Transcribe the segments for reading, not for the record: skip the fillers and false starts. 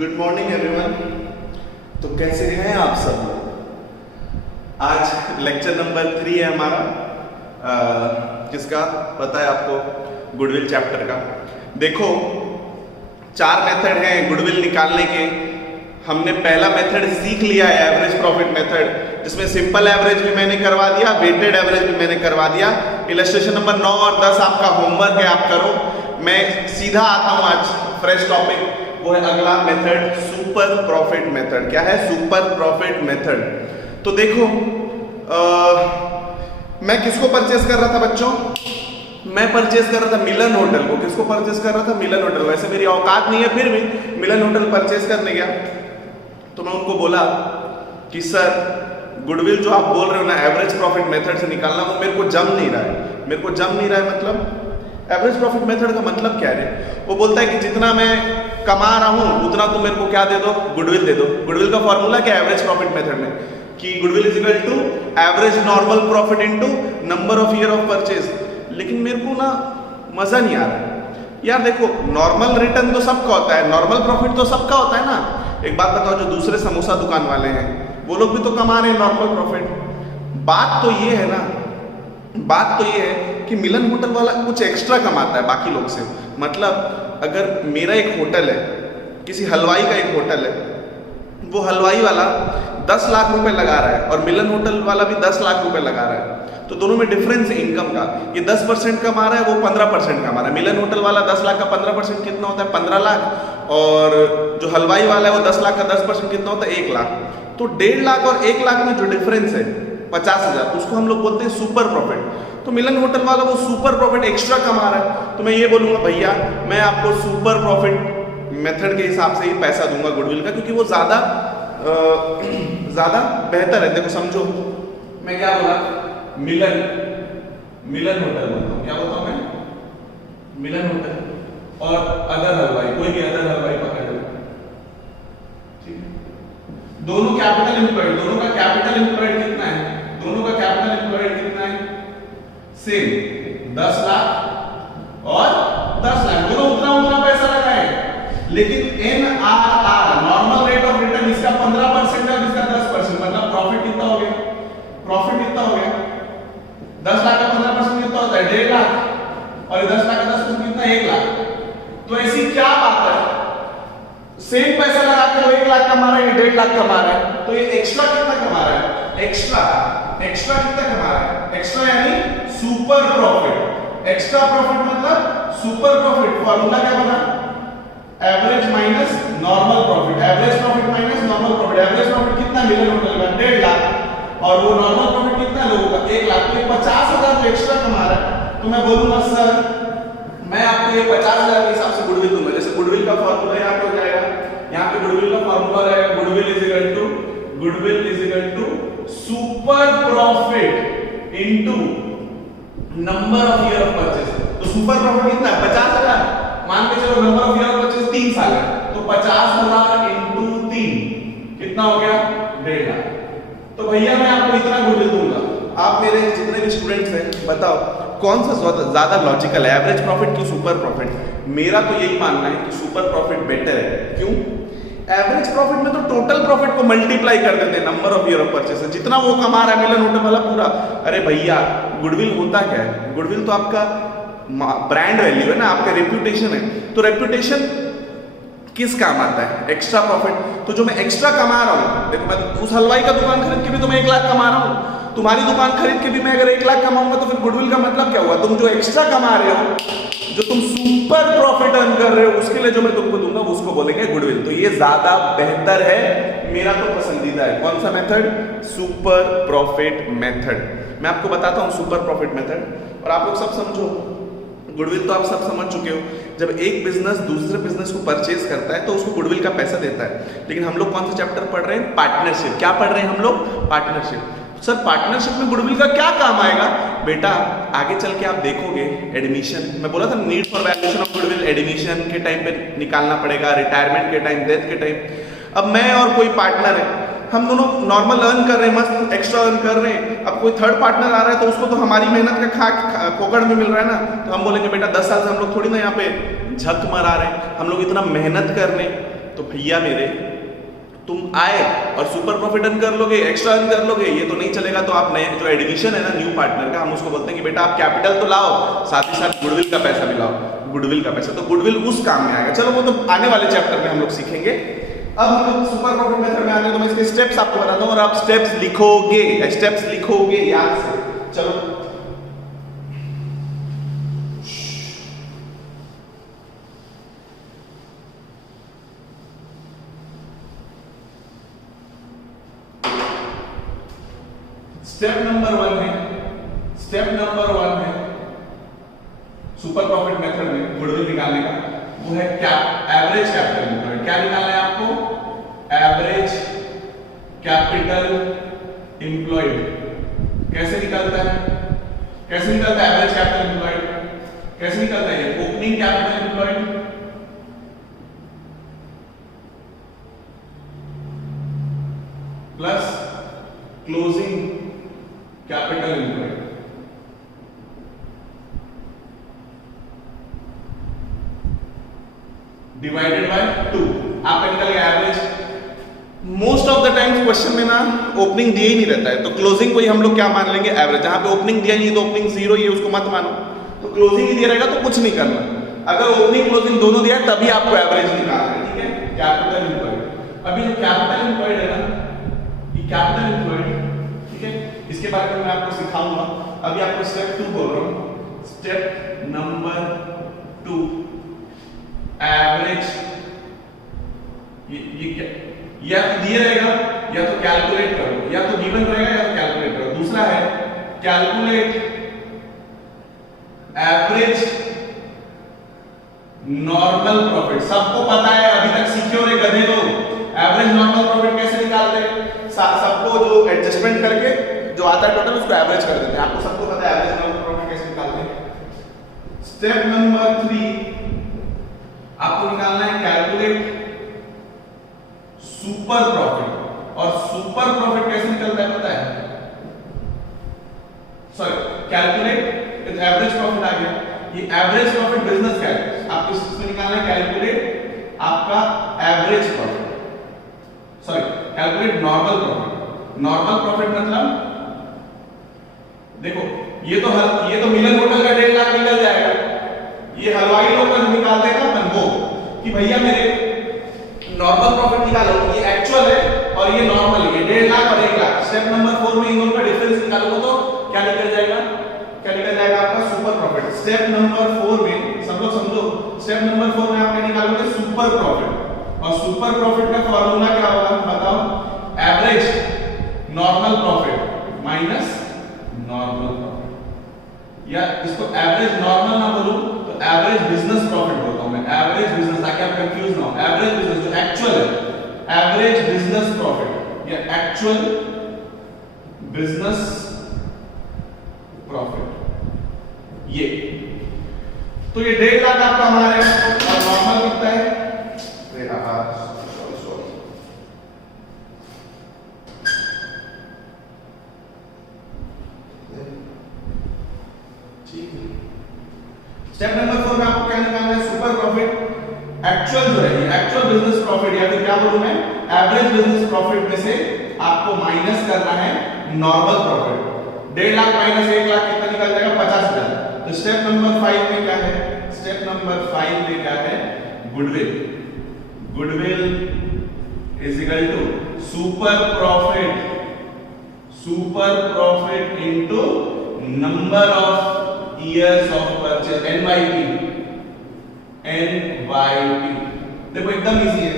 Good morning everyone. तो कैसे हैं आप सब लोग? आज लेक्चर नंबर 3 है हमारा, जिसका पता है आपको, गुडविल चैप्टर का। देखो 4 मेथड हैं गुडविल निकालने के। हमने पहला मेथड सीख लिया है, एवरेज प्रॉफिट मेथड, जिसमें सिंपल एवरेज भी मैंने करवा दिया, वेटेड एवरेज भी मैंने करवा दिया। इलस्ट्रेशन नंबर 9 और 10 आपका होमवर्क है, आप करो। मैं सीधा आता हूं आज फ्रेश टॉपिक, वो है अगला मेथड, सुपर प्रॉफिट मेथड। क्या है? Super profit method. तो देखो मैं किसको परचेस कर रहा था बच्चों? मैं परचेस कर रहा था मिलन होटल को। किसको परचेस कर रहा था? मिलन होटल। वैसे मेरी औकात नहीं है, फिर भी मिलन होटल परचेस करने गया तो मैं उनको बोला कि सर गुडविल जो आप बोल रहे हो ना एवरेज प्रॉफिट मेथड से निकालना, वो मेरे को जम नहीं रहा है। मेरे को जम नहीं रहा है मतलब एवरेज प्रॉफिट मेथड का मतलब क्या है? वो बोलता है कि जितना मैं कमा रहा हूं उतना तुम मेरे को क्या दे दो? गुडविल दे दो। गुडविल का फॉर्मूला क्या है एवरेज प्रॉफिट मेथड में? कि goodwill is equal to average normal profit into number of year of purchase. लेकिन मेरे को ना मजा नहीं आ रहा यार। देखो नॉर्मल रिटर्न तो सबका होता है, नॉर्मल प्रॉफिट तो सबका होता है ना। एक बात बताओ, जो दूसरे समोसा दुकान वाले हैं वो लोग भी तो कमा रहे हैं नॉर्मल प्रॉफिट। बात तो ये है ना, बात तो ये है कि मिलन होटल वाला कुछ एक्स्ट्रा कमाता है बाकी लोग से। मतलब अगर मेरा एक होटल है, किसी हलवाई का एक होटल है, वो हलवाई वाला 10 लाख रुपए लगा रहा है और मिलन होटल वाला भी 10 लाख रुपए लगा रहा है, तो दोनों में डिफरेंस है इनकम का। ये 10% कमा रहा है, वो 15% कमा रहा है। मिलन होटल वाला 10 लाख का 15% कितना होता है? 15 लाख। और जो हलवाई वाला है वो 10 लाख का 10% कितना होता है? 1 लाख। तो 1.5 लाख और 1 लाख में जो डिफरेंस है 50,000, उसको हम लोग बोलते हैं सुपर प्रॉफिट। तो मिलन होटल वाला वो सुपर प्रॉफिट एक्स्ट्रा कमा रहा है, तो मैं ये बोलूंगा भैया मैं आपको सुपर प्रॉफिट मेथड के हिसाब से ही पैसा दूंगा गुडविल का, क्योंकि वो ज्यादा बेहतर है। देखो समझो, मैं क्या बोला? मिलन होटल बोलता हूं। क्या बोलता हूं मैं? मिलन होटल और अदर हलवाई, कोई भी अदर हलवाई पकड़ लो, ठीक है। दोनों कैपिटल एम्प्लॉयड, दोनों का कैपिटल एम्प्लॉयड कितना है? दोनों का कैपिटल एम्प्लॉयड कितना है? सेम 10 लाख और 10 लाख, दोनों उतना उतना पैसा लगाए। लेकिन NRR normal rate of return, इसका 15% है और इसका 10%, मतलब प्रॉफिट कितना हो गया? प्रॉफिट कितना हो गया? 10 लाख का 15% कितना होता है? 1.5 लाख। और 10 लाख का 10% कितना? 1 लाख। तो ऐसी क्या बात है, सेम पैसा लगा के वो 1 लाख कमा रहा है, ये 1.5 लाख कमा रहा है, तो ये एक्स्ट्रा कितना कमा रहा है? एक्स्ट्रा कितना कमा रहा है? एक्स्ट्रा यानी सुपर प्रॉफिट। एक्स्ट्रा प्रॉफिट मतलब सुपर प्रॉफिट। फॉर्मूला क्या बना? Average minus normal profit. Average profit minus normal profit. Average profit कितना मिलन होटल का? 1.5 लाख। और वो नॉर्मल प्रॉफिट कितना लोगों का? 1 लाख। तो 50,000 जो एक्स्ट्रा कमा रहा है, तो मैं बोलूंगा सर मैं आपको ये 50,000 के हिसाब से गुडविल दूंगा। जैसे गुडविल का फॉर्मूला यहाँ पे हो जाएगा, यहाँ पे गुडविल का फॉर्मूला रहेगा, goodwill is equal to super profit into number of year of purchase. तो सुपर प्रॉफिट कितना है? 50,000। मान के चलो number of year of purchase 3 साल है, तो 50,000 इनटू 3 कितना हो गया? 1.5 लाख। तो भैया मैं आपको इतना गुडविल दूंगा। आप मेरे जितने भी स्टूडेंट्स हैं बताओ कौन सा ज्यादा लॉजिकल है, एवरेज प्रॉफिट की सुपर प्रॉफिट? मेरा तो यही मानना है कि सुपर प्रॉफिट बेटर है। क्यों? एवरेज प्रॉफिट में तो टोटल प्रॉफिट को मल्टीप्लाई कर देते हैं number of year of purchase, जितना वो कमा रहा है मिलन होटल वाला पूरा। अरे भैया गुडविल होता क्या है? गुडविल तो आपका ब्रांड वैल्यू है ना, आपका रेप्यूटेशन है। तो रेप्यूटेशन किस काम आता है? Extra profit. तो जो मैं एक्स्ट्रा कमा रहा हूं, देखो मैं उस हलवाई का दुकान खरीद के भी तो मैं 1 लाख कमा रहा हूं, तुम्हारी दुकान खरीद के भी मैं अगर 1 लाख कमाऊंगा, तो फिर गुडविल का मतलब क्या हुआ? तुम जो एक्स्ट्रा कमा रहे हो, जो तुम सुपर प्रॉफिट अर्न कर रहे हो, उसके लिए जो मैं तुमको दूंगा उसको बोलेंगे गुडविल। तो ये ज्यादा बेहतर है, मेरा तो पसंदीदा है। कौन सा मेथड? Super profit method. मैं आपको बताता हूं सुपर प्रॉफिट मेथड, और आप लोग सब समझो। गुडविल तो आप सब समझ चुके हो, जब एक बिजनेस दूसरे बिजनेस को परचेज करता है तो उसको गुडविल का पैसा देता है। लेकिन हम लोग कौन सा चैप्टर पढ़ रहे हैं? पार्टनरशिप। क्या पढ़ रहे हैं हम लोग? पार्टनरशिप। सर पार्टनरशिप में गुडविल का क्या काम आएगा? बेटा आगे चल के आप देखोगे, एडमिशन, मैं बोला था need for valuation of goodwill admission के टाइम पे निकालना पड़ेगा, रिटायरमेंट के टाइम, डेथ के टाइम। अब मैं और कोई पार्टनर है, हम दोनों नॉर्मल अर्न कर रहे हैं, मस्त एक्स्ट्रा अर्न कर रहे हैं। अब कोई थर्ड पार्टनर आ रहा है तो उसको तो हमारी मेहनत का कोकड़ में मिल रहा है ना, तो हम बोलेंगे बेटा 10 साल से हम लोग थोड़ी ना यहाँ पे झक मरा रहे हैं, हम लोग इतना मेहनत कर रहे हैं, तो भैया मेरे तुम आए और सुपर प्रॉफिट अर्न कर लोगे, एक्स्ट्रा अर्न कर लोगे, ये तो नहीं चलेगा। तो आप नए जो एडमिशन है ना न्यू पार्टनर का, हम उसको बोलते हैं कि बेटा आप कैपिटल तो लाओ, साथ ही साथ गुडविल का पैसा भी लाओ। गुडविल का पैसा, तो गुडविल उस काम में आएगा। चलो वो तो आने वाले चैप्टर में हम लोग सीखेंगे। अब हम लोग सुपर प्रॉफिट मेथड में आने, तो मैं इसके स्टेप्स आपको बताता हूं और आप स्टेप्स लिखोगे याद से। चलो स्टेप नंबर वन है सुपर प्रॉफिट मेथड में गुडविल निकालने का, वो है एवरेज कैपिटल एम्प्लॉयड। क्या निकालना है आपको? Average capital employed. कैसे निकलता है एवरेज कैपिटल एम्प्लॉयड? कैसे निकलता है? Opening capital employed plus closing capital employed divided by 2। आपका निकल गया average. Most of the times question में ना ओपनिंग दिया ही नहीं रहता है, तो क्लोजिंग को ही हम लोग क्या मान लेंगे? एवरेज। जहां पे ओपनिंग दिया नहीं तो ओपनिंग 0 ही है, उसको मत मानो। तो क्लोजिंग ही दिया रहेगा तो कुछ नहीं करना। अगर ओपनिंग क्लोजिंग दोनों दिया है तभी आपको एवरेज निकालना है, ठीक है? Capital employed. अभी जो कैपिटल एम्प्लॉयड है ना, ये कैपिटल एम्प्लॉयड, ठीक है, इसके बारे में मैं आपको सिखाऊंगा। अभी आपको स्टेप 2 बोल रहा हूं। Step number 2, average. ये क्या, या तो दिया रहेगा या तो कैलकुलेट करो, या तो गिवन रहेगा या तो कैलकुलेट करो। दूसरा है कैलकुलेट एवरेज नॉर्मल प्रॉफिट। सबको पता है, अभी तक सीखे हो रहे गधे लोग, एवरेज नॉर्मल प्रॉफिट कैसे निकालते हैं? सबको जो एडजस्टमेंट करके जो आता है टोटल उसको एवरेज कर देते हैं। आपको सबको पता है एवरेज नॉर्मल प्रॉफिट कैसे निकालते हैं। स्टेप नंबर 3, आपको निकालना है कैलकुलेट सुपर प्रॉफिट। और सुपर प्रॉफिट कैसे निकलता है पता है? सॉरी, कैलकुलेट एवरेज प्रॉफिट आ गया। ये एवरेज प्रॉफिट बिजनेस का है, आपको इसमें निकालना है कैलकुलेट आपका average profit, sorry calculate normal profit. Normal profit मतलब देखो, ये तो मिलन होटल का 1.5 लाख निकल जाएगा। ये हलवाई लोग का निकालते हैं ना अपन, वो कि भैया मेरे नॉर्मल प्रॉफिट निकालो, ये एक्चुअल है और ये नॉर्मल है, 1.5 लाख और 1 लाख। स्टेप नंबर 4 में इन दोनों का डिफरेंस निकालोगे तो क्या निकल जाएगा? आपका सुपर प्रॉफिट। स्टेप नंबर 4 में सब लोग समझो, स्टेप नंबर 4 में आप क्या निकालोगे? Super profit. और सुपर प्रॉफिट का फॉर्मूला क्या होगा बताओ? Average normal profit minus normal profit, या इसको एवरेज नॉर्मल ना बोलूं तो एवरेज बिजनेस प्रॉफिट बोलता हूं मैं। एवरेज बिजनेस, ताकि आप कंफ्यूज ना हो। एवरेज बिजनेस जो एक्चुअल है, एवरेज बिजनेस प्रॉफिट या एक्चुअल बिजनेस प्रॉफिट, ये तो ये 1.5 लाख आपका हमारा है। और नॉर्मल कितना है? स्टेप नंबर 4 में आपको क्या निकालना है? Super profit. एक्चुअल जो है, एक्चुअल बिजनेस प्रॉफिट या फिर क्या बोलूं मैं, एवरेज बिजनेस प्रॉफिट में से आपको माइनस करना है normal profit. 1.5 lakh minus 1 lakh कितना निकल जाएगा? 50,000। तो स्टेप नंबर 5 में क्या है? स्टेप नंबर 5 में क्या है? Goodwill. Goodwill is equal to super profit into number of years of purchase, NYP। देखो एकदम इजी है,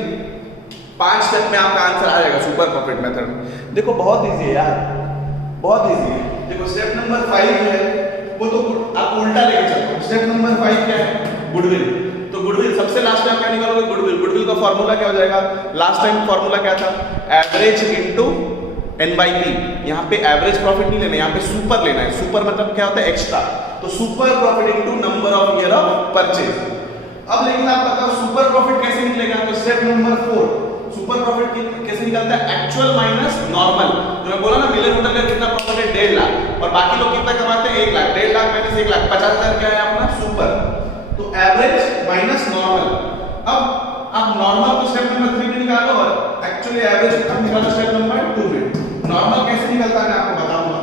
5 स्टेप में आपका आंसर आ जाएगा सुपर प्रॉफिट मेथड में। देखो बहुत इजी है यार, बहुत इजी है। देखो स्टेप नंबर 5 है वो तो आप उल्टा लेके चलो। स्टेप नंबर 5 क्या है? गुडविल। तो गुडविल सबसे लास्ट में आप क्या निकालोगे? गुडविल का फॉर्मूला क्या हो जाएगा? लास्ट टाइम फॉर्मूला क्या था? Average into NYP। यहाँ पे एवरेज प्रॉफिट नहीं लेना, यहाँ पे सुपर लेना है। सुपर मतलब क्या होता है? एक्स्ट्रा। तो super profit into number of year of purchase. अब लेकिन आप बताओ सुपर प्रॉफिट कैसे निकलेगा? तो स्टेप नंबर 4, सुपर प्रॉफिट कैसे निकलता है? Actual minus normal. जो मैं बोला ना मिलन होटल का कितना प्रॉफिट है? 1.5 लाख, और बाकी लोग कितना कमाते हैं? 1 लाख। 1.5 लाख माइनस 1 लाख, 50,000 क्या है अपना? सुपर। तो एवरेज माइनस नॉर्मल। अब आप नॉर्मल को स्टेप नंबर 3 में निकालो और एक्चुअली एवरेज कितना निकालो स्टेप नंबर 2 में। नॉर्मल कैसे निकलता है मैं आपको बताऊंगा।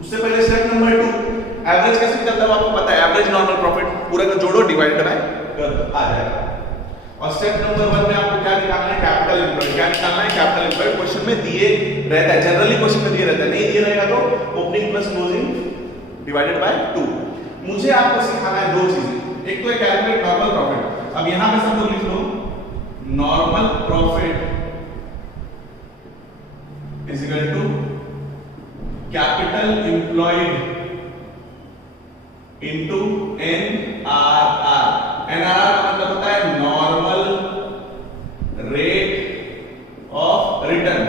उससे पहले स्टेप नंबर 2 एवरेज कैसे निकलता है आपको पता है। एवरेज नॉर्मल प्रॉफिट पूरा का जोड़ो डिवाइड बाय कर आ जाएगा। और स्टेप नंबर 1 में आपको क्या निकालना है, कैपिटल एम्प्लॉयड। क्या निकालना है, कैपिटल एम्प्लॉयड। क्वेश्चन में दिए रहता है, जनरली क्वेश्चन में दिए रहता है, नहीं दिए रहेगा तो opening plus closing divided by 2। मुझे आपको सिखाना है दो चीजें। एक तो है कैलकुलेट नॉर्मल प्रॉफिट। अब यहां पे सब लोग लिख लो normal profit is equal to capital employed into NRR. NRR का मतलब होता है नॉर्मल रेट ऑफ रिटर्न।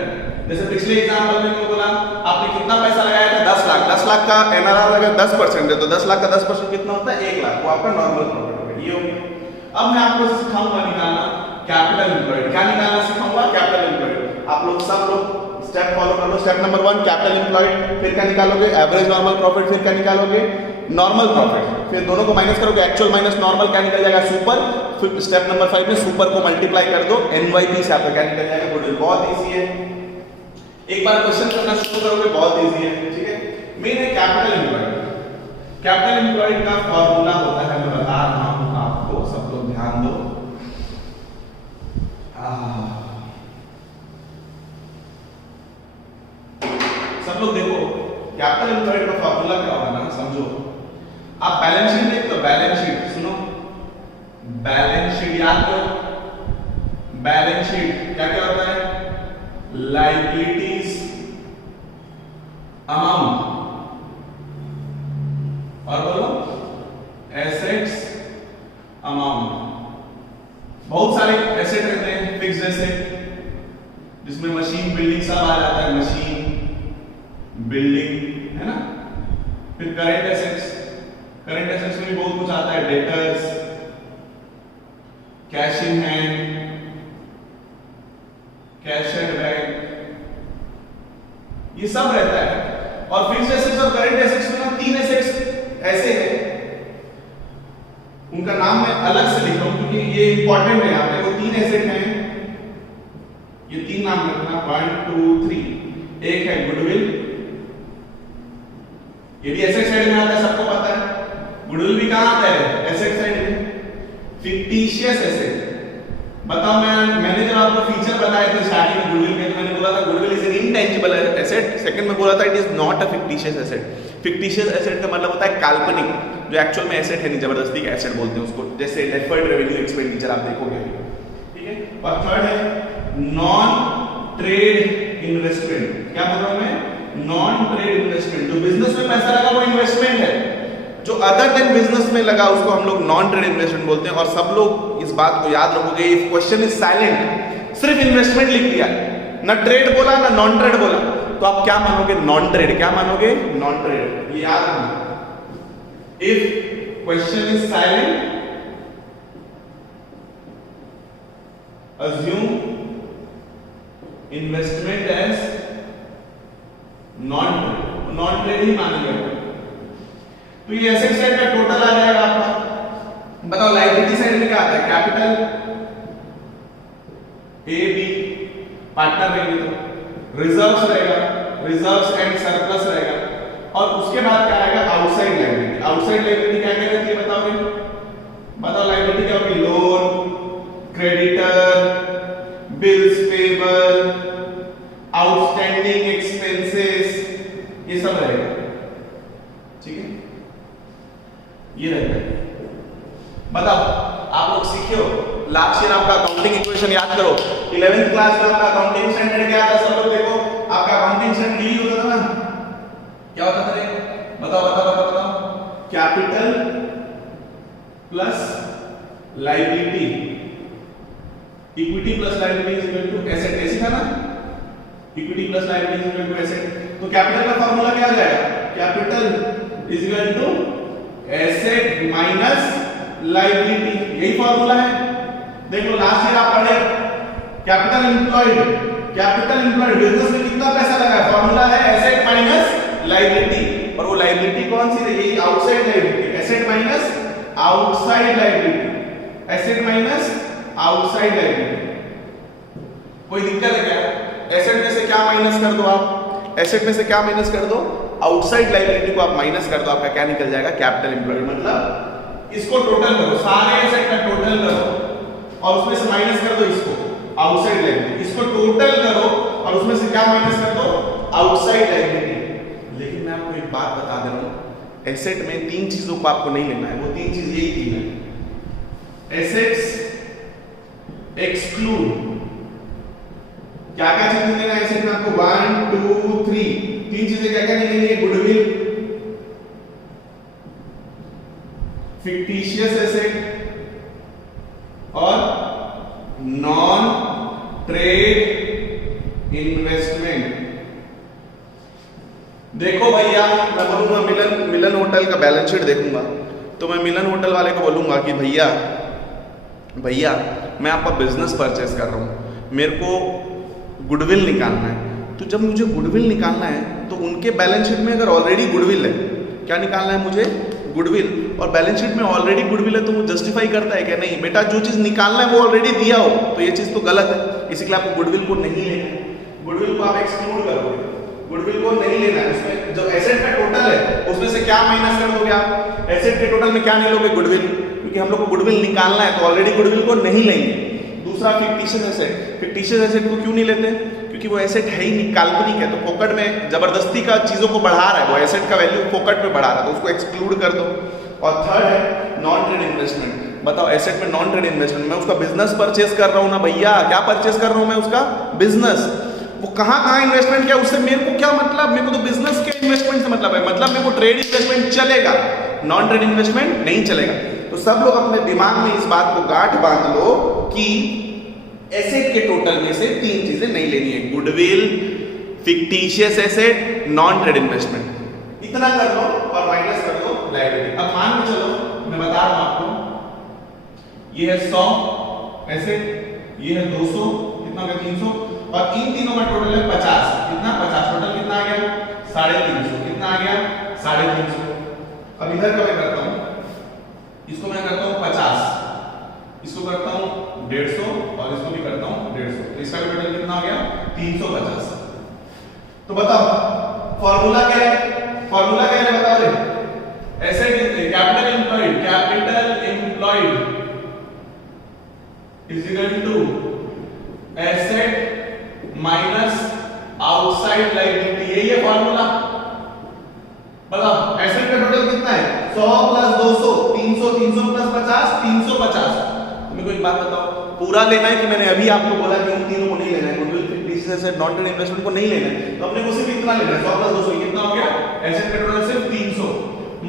जैसे पिछले एग्जांपल में मैं बोला आपने कितना पैसा लगाया था 10 लाख। 10 लाख का एनआरआर अगर 10% है तो 10 लाख का 10% कितना होता है 1 लाख। वो आपका नॉर्मल प्रॉफिट हो गया। ये हो गया। अब मैं आपको सिखाऊंगा निकालना कैपिटल एम्प्लॉयड। क्या निकालना सिखाऊंगा, कैपिटल एम्प्लॉयड। आप लोग सब लोग स्टेप फॉलो कर लो। स्टेप नंबर 1 कैपिटल एम्प्लॉयड, फिर क्या निकालोगे एवरेज नॉर्मल प्रॉफिट, फिर क्या निकालोगे नॉर्मल प्रॉफिट, फिर दोनों को माइनस करोगे एक्चुअल माइनस नॉर्मल क्या निकल जाएगा सुपर। फिर स्टेप नंबर 5 में सुपर को मल्टीप्लाई कर दो एनवाईपी से आपका क्या निकल जाएगा गुडविल। बहुत इजी है, एक बार क्वेश्चन करना शुरू करोगे बहुत इजी है। ठीक है, मेन है कैपिटल एम्प्लॉयड। कैपिटल एम्प्लॉयड का फॉर्मूला होता है, मैं बता रहा हूं आपको, सब लोग ध्यान दो। सब लोग देखो कैपिटल एम्प्लॉयड का फॉर्मूला क्या होगा ना, समझो। आप बैलेंस शीट देखते हो, बैलेंस शीट सुनो, बैलेंस शीट याद करो। बैलेंस शीट क्या क्या होता है, लायबिलिटीज अमाउंट और बोलो एसेट्स अमाउंट। बहुत सारे एसेट रहते हैं, फिक्स्ड एसेट जिसमें मशीन बिल्डिंग सब आ जाता है, मशीन बिल्डिंग है ना। फिर करंट एसेट्स, करंट एसेट्स में भी बहुत कुछ आता है, debtors, cash in hand, cash at bank, ये सब रहता है। और फिक्स्ड एसेट्स और करंट एसेट्स में ना 3 एसेट्स ऐसे हैं, उनका नाम मैं अलग से लिख रहा हूं क्योंकि ये इंपॉर्टेंट है। यहाँ पे वो 3 एसेट हैं, ये 3 नाम रखना 1 2 3। एक है गुडविल, ये भी एसेट साइड में आता है, सबको पता है। गुडविल भी कहां आता है, एसेट साइड में। फिक्टिशियस एसेट, बताओ मैंने जब आपको फीचर बताए थे स्टार्टिंग में गुडविल के, तो मैंने बोला था goodwill is an intangible asset. Second में बोला था it is not a fictitious asset. Fictitious asset का मतलब होता है काल्पनिक, जो एक्चुअल में एसेट है नहीं, जबरदस्ती का एसेट बोलते हैं उसको, जैसे डेफर्ड रेवेन्यू एक्सपेंडिचर आप देखोगे। ठीक है, और थर्ड है नॉन ट्रेड इन्वेस्टमेंट। क्या बोल रहा हूं मैं, नॉन ट्रेड इन्वेस्टमेंट। जो बिजनेस में पैसा लगा वो इन्वेस्टमेंट है, जो अदर देन बिजनेस में लगा उसको हम लोग नॉन ट्रेड इन्वेस्टमेंट बोलते हैं। और सब लोग इस बात को याद रखोगे, इफ क्वेश्चन इज साइलेंट, सिर्फ इन्वेस्टमेंट लिख दिया, ना ट्रेड बोला ना नॉन ट्रेड बोला, तो आप क्या मानोगे, नॉन ट्रेड। क्या मानोगे, नॉन ट्रेड। ये याद रखना। If question is silent assume investment as non trade ही मानेंगे। तो ये एसेट साइड का टोटल आ जाएगा आपका। बताओ लायबिलिटी साइड में क्या आता है, कैपिटल ए बी पार्टनर रहेंगे, तो रिजर्व्स रहेगा, रिजर्व्स एंड सरप्लस रहेगा। और उसके बाद क्या आएगा, आउटसाइड लायबिलिटी। आउटसाइड लायबिलिटी क्या क्या रहती है बताओ लायबिलिटी क्या होगी, loan, creditor, bills payable, outstanding expenses, ये सब रहेगा। ठीक है, ये रहेगा। बताओ आप लोग सीखे हो, लास्ट ईयर आपका अकाउंटिंग इक्वेशन याद करो, 11th क्लास में आपका अकाउंटिंग स्टैंडर्ड क्या था, सब लोग देखो आपका अकाउंटिंग स्टैंडर्ड यही होता था ना, क्या होता था रे, बताओ। Capital plus liability, equity plus liability is equal to asset, ऐसे था ना, equity plus liability is equal to asset. तो कैपिटल का फार्मूला क्या आ जाएगा, capital is equal to asset minus liability, यही फार्मूला है। देखो लास्ट ईयर आप पढ़े कैपिटल एम्प्लॉयड बिजनेस में कितना पैसा लगा है, फार्मूला है एसेट माइनस लायबिलिटी। और वो लायबिलिटी कौन सी रहेगी, outside liability, asset minus outside liability, asset minus outside liability. कोई दिक्कत है क्या? एसेट में से क्या माइनस कर दो आप? एसेट में से क्या माइनस कर दो? आउटसाइड लायबिलिटी को आप माइनस कर दो, आपका क्या निकल जाएगा? Capital employed. मतलब इसको टोटल करो, सारे एसेट का टोटल करो और उसमें से माइनस कर दो इसको, आउटसाइड लायबिलिटी। इसको टोटल करो और उसमें से क्या माइनस कर दो? Outside liability. लेकिन मैं आपको एक बात बता दे रहा हूं, एसेट में तीन चीजों को आपको नहीं लेना है। वो तीन चीज यही तीन है। एसेट्स एक्सक्लूड, क्या क्या चीजें लेना है एसेट में आपको? 1 2 3, तीन चीजें क्या क्या नहीं लेनी है? गुडविल, फिक्टिशियस एसेट और नॉन ट्रेड इन्वेस्टमेंट। देखो भैया, मैं बोलूंगा मिलन होटल का बैलेंस शीट देखूंगा तो मैं मिलन होटल वाले को बोलूंगा कि भैया मैं आपका बिजनेस परचेस कर रहा हूं, मेरे को गुडविल निकालना है। तो जब मुझे गुडविल निकालना है तो उनके बैलेंस शीट में अगर ऑलरेडी गुडविल है, क्या निकालना है मुझे? गुडविल। और बैलेंस शीट में ऑलरेडी गुडविल है तो वो जस्टिफाई करता है कि नहीं बेटा, जो चीज निकालना है वो ऑलरेडी दिया हो तो ये चीज तो गलत है, इसीलिए आपको गुडविल को नहीं लेना है। गुडविल को आप एक्सक्लूड करोगे, गुडविल को नहीं लेना है। उसमें जो एसेट का टोटल है उसमें से क्या माइनस कर दोगे आप? एसेट के टोटल में क्या नहीं लोगे? गुडविल, क्योंकि हम लोग को गुडविल निकालना है तो ऑलरेडी गुडविल को नहीं लेंगे। दूसरा फिक्टिशियस एसेट। फिक्टिशियस एसेट को क्यों नहीं लेते? क्योंकि वो एसेट है ही नहीं, काल्पनिक है, तो फोकट में जबरदस्ती का चीजों को बढ़ा रहा है, वो एसेट का वैल्यू फोकट में बढ़ा रहा है, तो उसको एक्सक्लूड कर दो। और थर्ड है नॉन ट्रेड इन्वेस्टमेंट। बताओ, एसेट में नॉन ट्रेड इन्वेस्टमेंट, मैं उसका बिजनेस परचेस कर रहा हूं ना भैया, क्या परचेस कर रहा हूं मैं? उसका बिजनेस। वो कहां इन्वेस्टमेंट किया उससे मेरे को क्या मतलब? मेरे को तो बिजनेस के इन्वेस्टमेंट से मतलब है, मतलब मेरे को ट्रेड इन्वेस्टमेंट चलेगा, नॉन ट्रेड इन्वेस्टमेंट नहीं चलेगा। तो सब लोग अपने दिमाग में इस बात को गांठ बांध लो कि एसेट के टोटल में से तीन चीजें नहीं लेनी है: goodwill, fictitious asset, non trade investment. इतना कर लो और माइनस कर दो लायबिलिटी। अब मान के चलो, मैं बता रहा हूं आपको, ये है 100 एसेट, ये है 200, कितना हो गया? 300, और इन तीनों का टोटल है 50। कितना? 50। टोटल कितना आ गया? 350। कितना आ गया? 350। अब इधर का मैं करता हूं, इसको मैं करता हूं 50, इसको करता हूं 150 और इसको भी करता हूं 150, तो इसका टोटल कितना हो गया? 350। तो बताओ फॉर्मूला क्या है? फॉर्मूला क्या है बताओ रे? Asset capital employed is equal to asset minus outside liability. यही है फॉर्मूला। बताओ एसेट का टोटल कितना है? 100 प्लस 200, 300, 300 प्लस 50, 350। मेरे को एक बात बताओ, पूरा लेना है कि मैंने अभी आपको बोला कि उन तीनों को नहीं लेना है, goodwill, fictitious asset, non trade investment को नहीं लेना है, तो अपने को सिर्फ इतना लेना है 100 प्लस 200। कितना हो गया? एसेट का टोटल सिर्फ 300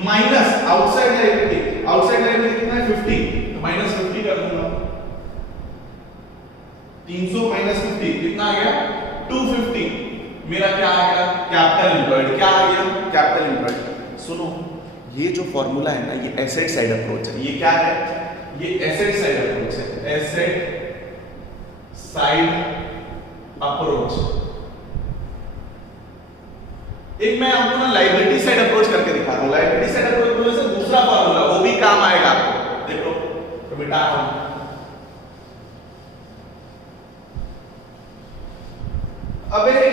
minus outside liability. Outside liability कितना है? 50, तो माइनस 50 कर दूंगा। 300 माइनस 50 कितना आ गया? 250। मेरा क्या आ गया? Capital employed. क्या आ गया? Capital employed. सुनो, ये जो फॉर्मूला है ना, ये एसेट साइड अप्रोच है। ये क्या है? ये एसेट साइड अप्रोच है। Asset side approach. एक मैं आपको ना लायबिलिटी साइड अप्रोच करके दिखा रहा हूं। लायबिलिटी साइड अप्रोच से दूसरा फॉर्मूला, वो भी काम आएगा आपको। देखो तो बेटा, अबे एक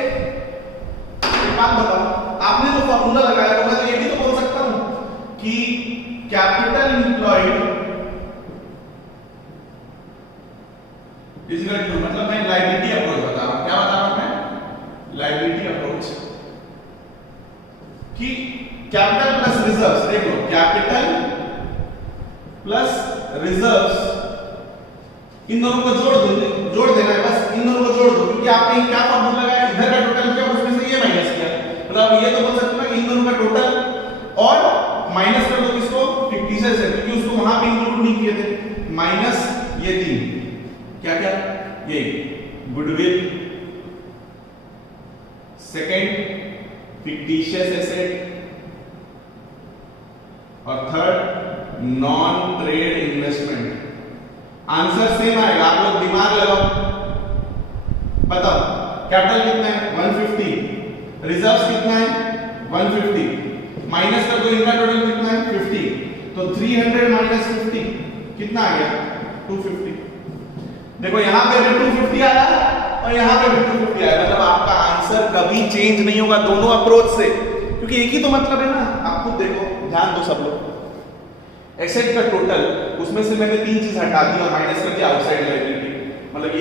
बात बताओ, आपने जो फॉर्मूला लगाया तो मैं तो ये भी तो बोल सकता हूं कि capital employed is equal to, मतलब मैं लायबिलिटी अप्रोच बता रहा हूं। क्या बता रहा हूं मैं? लायबिलिटी अप्रोच कि कैपिटल प्लस रिजर्व्स। देखो, कैपिटल प्लस रिजर्व्स, इन दोनों को जोड़ देना है, बस इन दोनों को जोड़ दो, क्योंकि आपने क्या फॉर्मूला लगाया? इधर का टोटल किया, उसमें से ये माइनस किया, मतलब ये तो बोल सकते हो ना कि इन दोनों का टोटल और माइनस कर दो किसको? फिक्टिशियस है, क्योंकि उसको वहां पे इंक्लूड नहीं किए थे। माइनस ये तीन, क्या क्या? ये गुडविल, सेकंड फिक्टिशियस एसेट, और third non trade investment. Answer same आएगा, आप लोग दिमाग लगाओ। बताओ कैपिटल कितना है? 150, रिजर्व्स कितना है? 150, माइनस कर दो, इनका टोटल कितना है? 50, तो 300 माइनस 50 कितना आ गया? 250। देखो यहाँ पे भी 250 आया और यहाँ पे भी 250 आया, मतलब आपका आंसर कभी चेंज नहीं होगा दोनों अप्रोच से, क्योंकि एक ही तो मतलब है ना। आप खुद देखो, ध्यान दो सब लोग, एसेट का टोटल, उसमें से मैंने 3 चीज हटा दी और माइनस कर दिया आउटसाइड लायबिलिटी, मतलब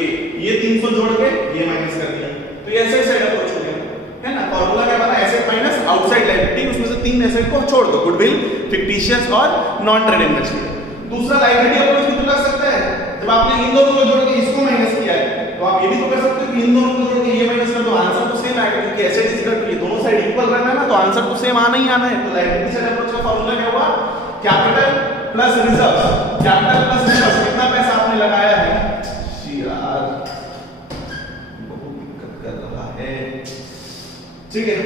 ये 300 जोड़ के ये माइनस कर दिया, तो ये एसेट साइड अप्रोच हो गया, है ना। फॉर्मूला क्या बना, एसेट माइनस आउटसाइड लायबिलिटी, उसमें से 3 एसेट को छोड़ दो, गुडविल, फिक्टिशियस और नॉन ट्रेड इन्वेस्टमेंट। दूसरा लायबिलिटी अप्रोच भी तो कर सकता है, जब आपने इन दोनों को जोड़ के इसको माइनस किया है, तो आप ये भी तो कर सकते हो कि इन दोनों को जोड़ के ये माइनस कर दो, आंसर तो सेम आएगा, क्योंकि एसेट इज इक्वल टू ये दोनों साइड इक्वल रहना है ना, तो आंसर तो सेम आना ही आना है। तो लायबिलिटी साइड अप्रोच का फॉर्मूला क्या हुआ, capital plus reserves, capital plus reserves, कितना पैसा आपने लगाया है, यार बहुत दिक्कत कर रहा है, ठीक है।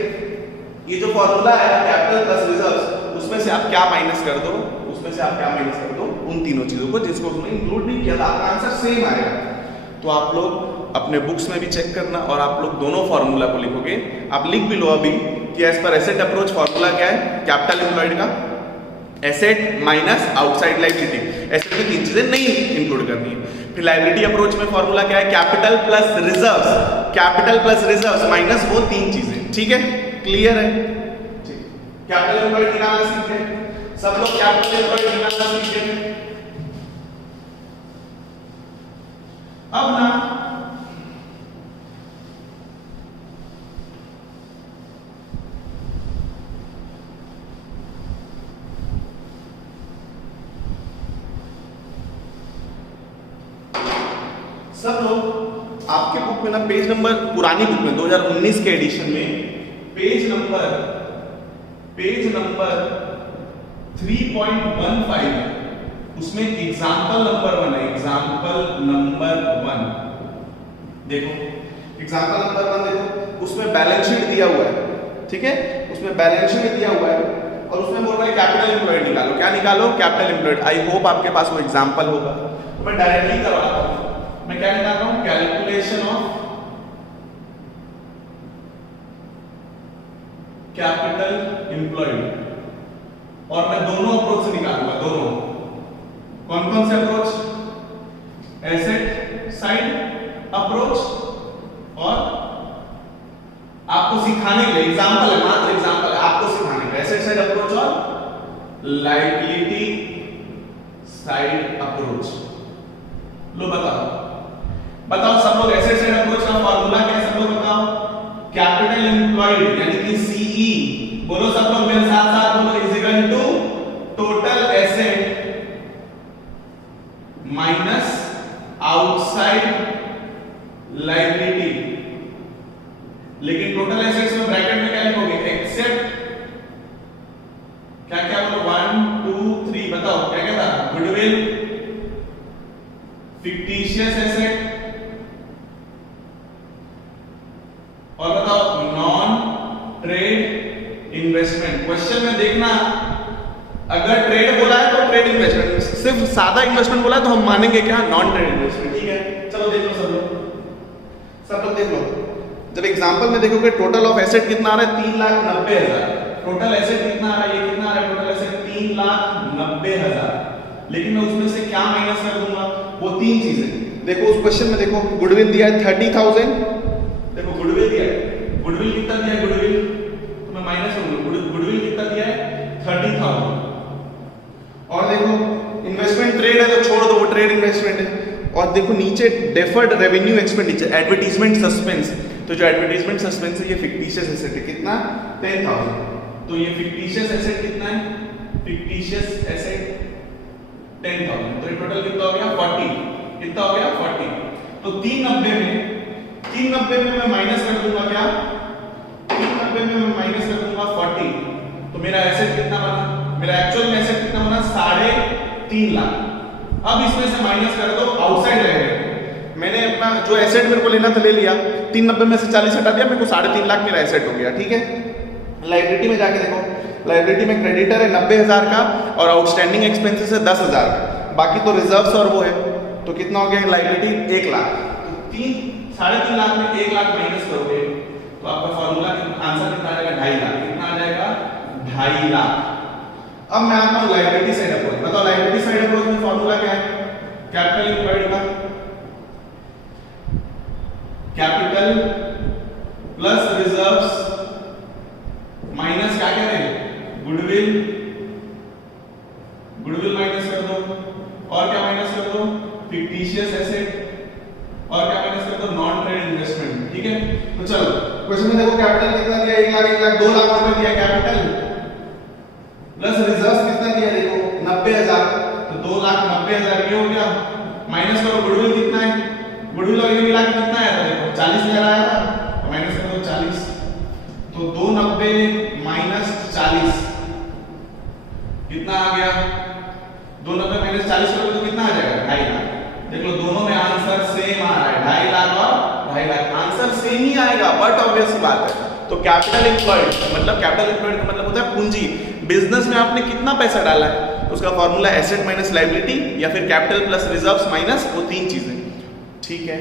ये जो फॉर्मूला है कैपिटल प्लस रिजर्व्स, उसमें से आप क्या माइनस कर दो, उसमें से आप क्या माइनस कर दो, उन तीनों चीजों को जिसको उसने इंक्लूड नहीं किया था, आपका आंसर सेम आएगा। तो आप लोग अपने बुक्स में भी चेक करना और आप लोग दोनों फॉर्मूला को लिखोगे, आप लिख भी लो अभी कि as per asset approach formula क्या है, कैपिटल एम्प्लॉयड का, asset minus outside liability, asset में 3 चीजें नहीं इंक्लूड करनी है। फिर लायबिलिटी अप्रोच में फॉर्मूला क्या है, capital plus reserves, capital plus reserves minus वो 3 चीजें, ठीक है, क्लियर है। कैपिटल एम्प्लॉयड निकालना सीख गए सब लोग, कैपिटल एम्प्लॉयड निकालना सीख गए। अब ना सब लोग आपके बुक में ना पेज नंबर, पुरानी बुक में 2019 के एडिशन में पेज नंबर 3.15 उसमें एग्जाम्पल नंबर 1 है, एग्जाम्पल नंबर 1 देखो, एग्जाम्पल नंबर 1 देखो, उसमें बैलेंस शीट दिया हुआ है, ठीक है, उसमें बैलेंस शीट दिया हुआ है और उसमें बोल रहा है कैपिटल एम्प्लॉयड निकालो, क्या निकालो, कैपिटल एम्प्लॉयड। आई होप आपके पास वो एग्जाम्पल होगा, तो मैं डायरेक्टली करवाता हूं, मैं क्या निकाल रहा हूं, कैलकुलेशन ऑफ कैपिटल एम्प्लॉयड, और मैं दोनों अप्रोच से निकालूंगा, दोनों कौन कौन से अप्रोच, एसेट साइड अप्रोच, और आपको सिखाने के लिए एग्जांपल है, मात्र एग्जांपल है, आपको सिखाने के लिए एसेट साइड अप्रोच और लायबिलिटी साइड अप्रोच। लो बताओ सब लोग, एसेट साइड अप्रोच का फॉर्मूला क्या है, सब लोग बताओ, कैपिटल एम्प्लॉयड यानी कि सीई, बोलो सब लोग मेरे साथ साथ बोलो, is equal to total asset minus outside liability. लेकिन टोटल एसेट्स में ब्रैकेट में क्या लिखोगे, एक्सेप्ट क्या क्या बोलो, 1 2 3 बताओ क्या क्या था, गुडविल, फिक्टिशियस एसेट, और बताओ नॉन ट्रेड इन्वेस्टमेंट। क्वेश्चन में देखना, अगर ट्रेड बोला है तो ट्रेड इन्वेस्टमेंट, सिर्फ सादा इन्वेस्टमेंट बोला है तो हम मानेंगे क्या, नॉन ट्रेड इन्वेस्टमेंट, ठीक है। चलो देख लो सब लोग देख लो, जब एग्जांपल में देखोगे टोटल ऑफ एसेट कितना आ रहा है, 3,90,000, टोटल एसेट कितना आ रहा है, ये कितना आ रहा है, टोटल एसेट 3,90,000, लेकिन मैं उसमें से क्या माइनस कर दूंगा, वो 3 चीजें देखो। उस क्वेश्चन में देखो, गुडविल दिया है 30,000, देखो गुडविल दिया है, गुडविल कितना दिया है, गुडविल तो मैं माइनस करूंगा, गुडविल कितना दिया है 30,000, और देखो इन्वेस्टमेंट ट्रेड है तो छोड़ दो, वो ट्रेड इन्वेस्टमेंट है। और देखो नीचे deferred revenue expenditure, advertisement suspense, तो जो एडवर्टाइजमेंट सस्पेंस है ये फिक्टिशियस एसेट है, कितना 10,000, तो ये फिक्टिशियस एसेट कितना है, फिक्टिशियस एसेट 10,000, तो ये टोटल कितना हो गया 40, कितना हो गया 40। तो 390 में मैं माइनस कर दूंगा क्या, 390 में मैं माइनस कर दूंगा 40, तो मेरा एसेट कितना बना, मेरा एक्चुअल में एसेट कितना बना 3.5 लाख। अब इसमें से माइनस कर दो आउटसाइड लायबिलिटी, मैंने अपना जो एसेट मेरे को लेना था ले लिया, 390 में से 40 हटा दिया, मेरे को 3.5 लाख मेरा एसेट हो गया, ठीक है। लायबिलिटी में जाके देखो, लायबिलिटी में क्रेडिटर है 90,000 का और आउटस्टैंडिंग एक्सपेंसेस है 10,000 का, बाकी तो रिजर्व्स और वो है, तो कितना हो गया लायबिलिटी 1 लाख। तो 3.5 लाख में 1 लाख माइनस करोगे तो आपका फॉर्मूला आंसर कितना आ जाएगा, 2.5 लाख, कितना आ जाएगा 2.5 लाख। अब मैं आता हूं लायबिलिटी साइड अप्रोच, बताओ लायबिलिटी साइड अप्रोच में फॉर्मूला क्या है, कैपिटल एम्प्लॉयड का कैपिटल प्लस रिजर्व्स माइनस क्या कह रहे हैं, गुडविल, गुडविल माइनस कर दो, और क्या माइनस कर दो, फिक्टिशियस एसेट, और क्या माइनस कर दो, नॉन ट्रेड इन्वेस्टमेंट। ठीक है, तो चलो क्वेश्चन में देखो कैपिटल कितना दिया, 1 लाख 1 लाख 2 लाख रुपए दिया कैपिटल, प्लस रिजर्व्स कितना दिया देखो 90,000, तो 2,90,000 ये हो गया, माइनस करो गुडविल कितना है, गुडविल और ये मिला के कितना आया था देखो 40,000 आया था, तो माइनस कर दो 40, तो 290 माइनस 40 कितना आ गया, 290 माइनस 40 करोगे तो कितना आ जाएगा, 2.5 लाख। देख लो दोनों में आंसर सेम आ रहा है, 2.5 लाख और 2.5 लाख, आंसर सेम ही आएगा, बट ऑब्वियस बात है। तो कैपिटल एम्प्लॉयड मतलब कैपिटल एम्प्लॉयड का मतलब होता है पूंजी, बिजनेस में आपने कितना पैसा डाला है, उसका फॉर्मूला एसेट माइनस लायबिलिटी या फिर कैपिटल प्लस रिजर्व्स माइनस वो 3 चीजें। ठीक है,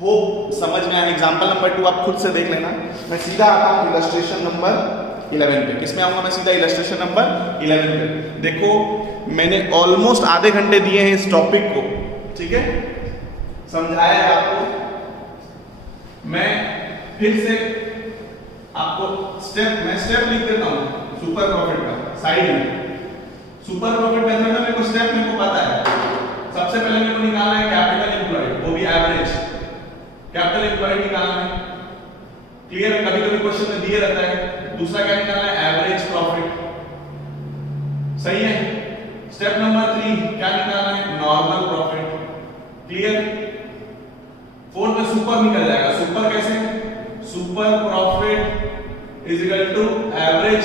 होप समझ में आया। एग्जांपल नंबर 2 आप खुद से देख लेना। मैं सीधा आता हूं इलस्ट्रेशन नंबर 11 पे। किसमें आऊंगा मैं सीधा, इलस्ट्रेशन नंबर 11 पे। देखो मैंने ऑलमोस्ट आधे घंटे दिए हैं इस टॉपिक को, ठीक है, समझाया है आपको। मैं फिर से आपको मैं स्टेप लिख देता हूं सुपर प्रॉफिट का साइड में। सुपर प्रॉफिट मेथड में मेरे को स्टेप मेरे को पता है। सबसे पहले मेरे को निकालना है कैपिटल एम्प्लॉयड, वो भी एवरेज कैपिटल एम्प्लॉयड निकालना है। क्लियर है, कभी कभी क्वेश्चन में दिए रहता है। दूसरा क्या निकालना है, एवरेज प्रॉफिट, सही है। स्टेप नंबर 3 क्या निकालना है, नॉर्मल प्रॉफिट। क्लियर, फोर्थ में सुपर निकल जाएगा। सुपर कैसे, super profit is equal to average